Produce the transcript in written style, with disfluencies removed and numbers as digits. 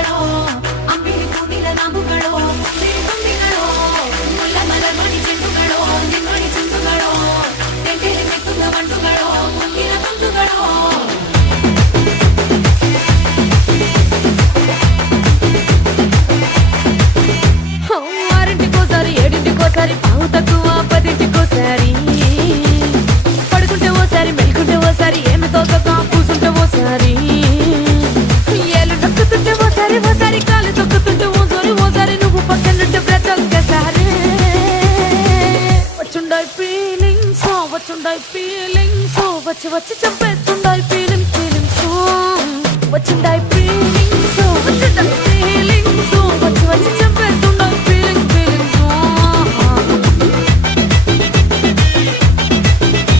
ಕೊಂಬುಗಳೋ ಅಂಬಿಳಿ ಕೂಡಿಲ ನಾಮುಗಳೋ ತುಂಬಿಗಳೋ ಮುಲ್ಲ ಮಲರ್ಮಣಿ ಚೆಂಡುಗಳೋ ನಿಮ್ಮಣಿ ಚೆಂಡುಗಳೋ ತೆಂಟೆಲೆ ಮೆಕ್ಕುಂದ ಮಂಡುಗಳೋ ಮುಂದಿನ ಮುಂದುಗಳೋ ఆరింటికోసారి ఏడింటికోసారి పావు తక్కువ పదింటికోసారి పడుకుంటే ఓసారి మెలుకుంటే ఓసారి ఏమి తోచక కూసుంటే ఓసారి ఏళ్ళు నొక్కుతుంటే ఓసారి ఓసారి కాలు తొక్కుతుంటే ఓసారి నువ్వు పక్కనుంటే బ్రతొక్కసారి వచ్చుండాయి ఫీలింగ్స్ వచ్చి వచ్చి చంపేస్తుండాయి ఫీలింగ్స్ వచ్చిండాయి ఫీలింగ్స్ వచ్చిండాయి